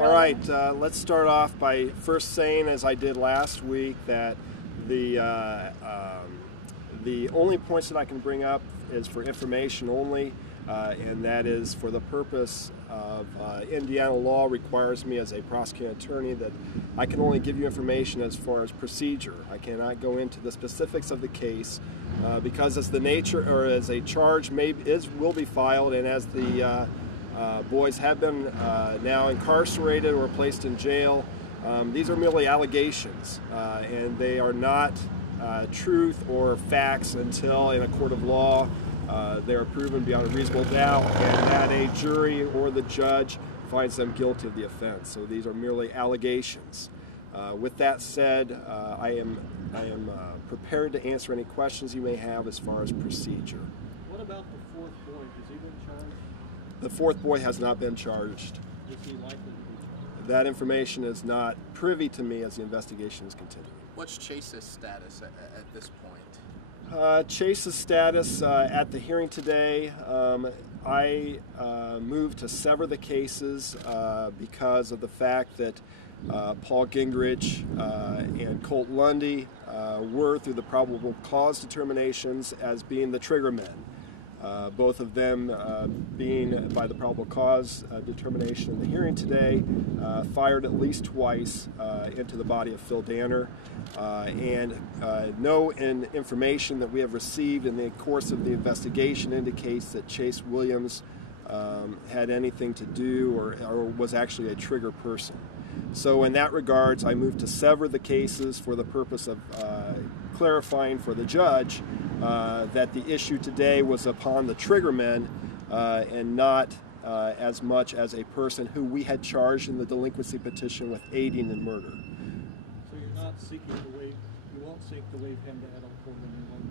All right, let's start off by first saying, as I did last week, that the only points that I can bring up is for information only, and that is for the purpose of Indiana law requires me as a prosecuting attorney that I can only give you information as far as procedure. I cannot go into the specifics of the case because as the nature, or as a charge will be filed, and as the boys have been now incarcerated or placed in jail, these are merely allegations, and they are not truth or facts until in a court of law they are proven beyond a reasonable doubt and that a jury or the judge finds them guilty of the offense. So these are merely allegations. With that said, I am prepared to answer any questions you may have as far as procedure. What about the fourth boy? Has he been charged? The fourth boy has not been charged. Is he likely to be charged? That information is not privy to me as the investigation is continuing. What's Chase's status at this point? Chase's status at the hearing today, I moved to sever the cases because of the fact that Paul Gingrich and Colt Lundy were, through the probable cause determinations, as being the trigger men. Both of them being, by the probable cause determination in the hearing today, fired at least twice into the body of Phil Danner. And no information that we have received in the course of the investigation indicates that Chase Williams had anything to do or was actually a trigger person. So in that regards, I moved to sever the cases for the purpose of clarifying for the judge that the issue today was upon the trigger men and not as much as a person who we had charged in the delinquency petition with aiding and murder. So you're not seeking to waive, you won't seek to waive him to adult court any longer?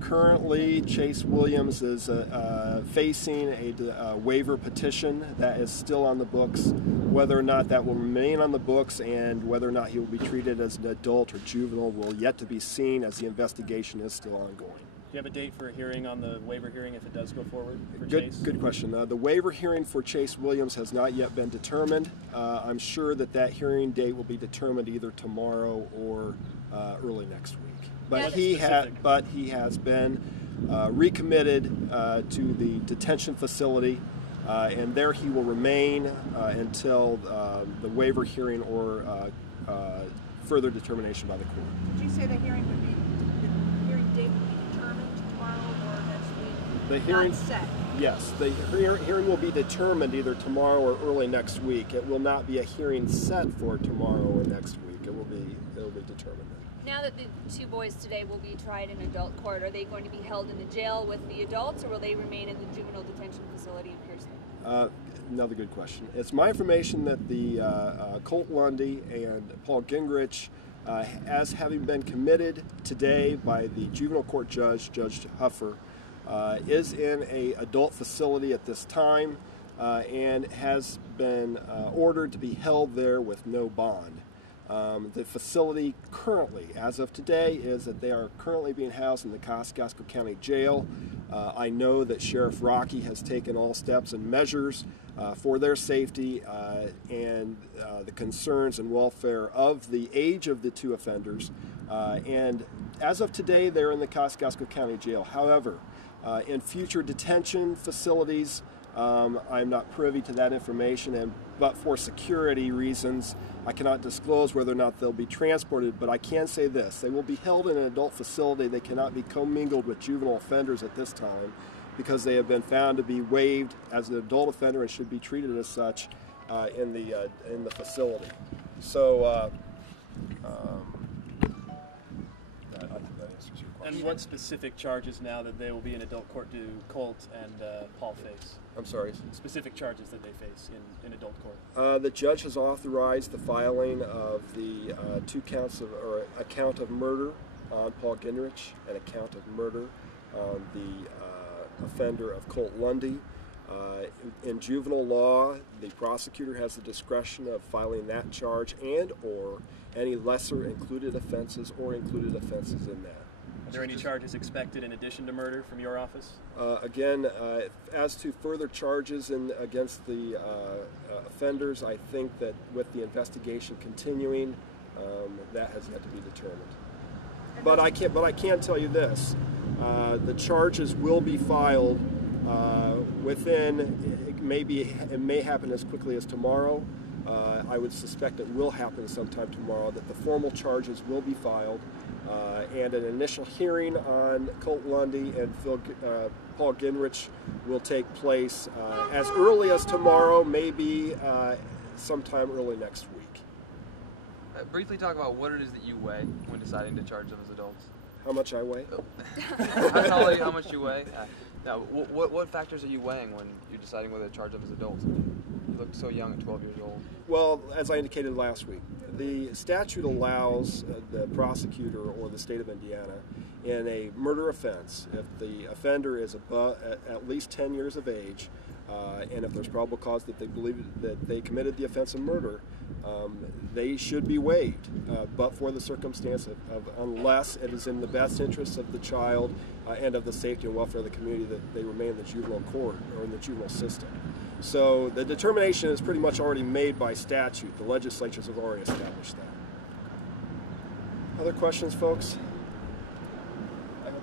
Currently, Chase Williams is facing a waiver petition that is still on the books. Whether or not that will remain on the books and whether or not he will be treated as an adult or juvenile will yet to be seen, as the investigation is still ongoing. Do you have a date for a hearing on the waiver hearing if it does go forward for Chase? Good question. The waiver hearing for Chase Williams has not yet been determined. I'm sure that hearing date will be determined either tomorrow or early next week. But he has been recommitted to the detention facility, and there he will remain until the waiver hearing or further determination by the court. Did you say the hearing date would be determined tomorrow or next week? The hearing, not set. Yes, the hearing will be determined either tomorrow or early next week. It will not be a hearing set for tomorrow or next week. It will be determined. Now that the two boys today will be tried in adult court, are they going to be held in the jail with the adults, or will they remain in the juvenile detention facility in Pearson? Another good question. It's my information that the Colt Lundy and Paul Gingrich, as having been committed today by the juvenile court judge, Judge Huffer, is in an adult facility at this time and has been ordered to be held there with no bond. The facility currently, as of today, is that they are currently being housed in the Kosciuszko County Jail. I know that Sheriff Rocky has taken all steps and measures for their safety and the concerns and welfare of the age of the two offenders. And as of today, they're in the Kosciuszko County Jail. However, in future detention facilities, I'm not privy to that information, but for security reasons, I cannot disclose whether or not they'll be transported, but I can say this: they will be held in an adult facility. They cannot be commingled with juvenile offenders at this time because they have been found to be waived as an adult offender and should be treated as such in the facility. So that answers your question. And what specific charges now that they will be in adult court do Colt and Paul face? I'm sorry? Specific charges that they face in adult court? The judge has authorized the filing of the two counts of, or a count of murder on Paul Gingrich and a count of murder on the offender of Colt Lundy. In juvenile law, the prosecutor has the discretion of filing that charge and or any lesser included offenses or included offenses in that. there any charges expected in addition to murder from your office? Again, as to further charges against the offenders, I think that with the investigation continuing, that has yet to be determined. But I can tell you this: the charges will be filed within. It may happen as quickly as tomorrow. I would suspect it will happen sometime tomorrow. That the formal charges will be filed, and an initial hearing on Colt Lundy and Paul Gingrich will take place as early as tomorrow, maybe sometime early next week. Briefly talk about what it is that you weigh when deciding to charge them as adults. How much I weigh? How tall are you? How much you weigh? Now, what factors are you weighing when you're deciding whether to charge them as adults? You look so young at 12 years old. Well, as I indicated last week, the statute allows the prosecutor or the state of Indiana in a murder offense, if the offender is at least 10 years of age, and if there's probable cause that they believe that they committed the offense of murder, they should be waived, but for the circumstance of unless it is in the best interest of the child and of the safety and welfare of the community that they remain in the juvenile court or in the juvenile system. So the determination is pretty much already made by statute. The legislatures have already established that. Other questions, folks?